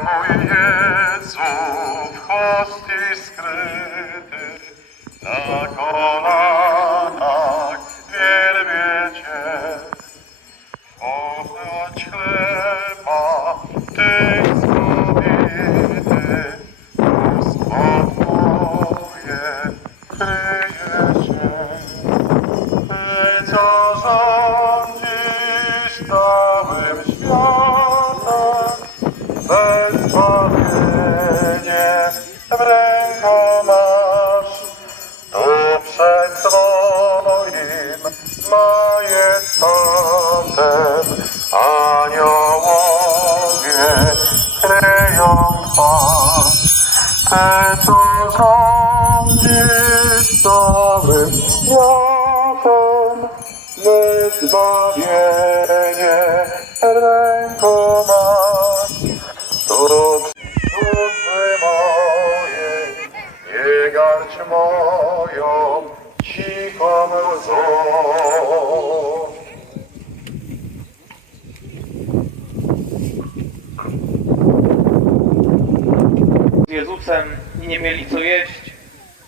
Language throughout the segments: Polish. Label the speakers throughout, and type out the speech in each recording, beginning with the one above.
Speaker 1: mój Jezu w hostii skryty, na kolanach wielbię Cię. Pochać chleba, Ty zgubity, Uspokoję, kryje się. Ty, co rządzisz całym Bezbawienie w ręku masz, tu przed Twoim majestatem aniołowie kryją Twarz. Ty, co rządzisz całym światem, Wyzbawienie duszy mojej, nie garść moją cichą łzą.
Speaker 2: z Jezusem nie mieli co jeść,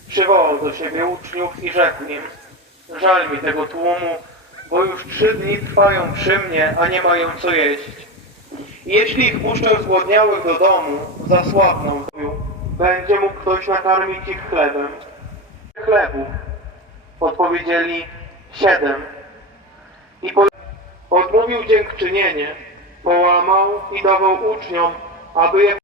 Speaker 2: przywołał do siebie uczniów i rzekł im, żal mi tego tłumu, bo już trzy dni trwają przy mnie, a nie mają co jeść. Jeśli ich puszczę zgłodniałych do domu, zasłabną, będzie mógł ktoś nakarmić ich chlebem. Chlebów, odpowiedzieli siedem. I po... odmówił dziękczynienie, połamał i dawał uczniom, aby je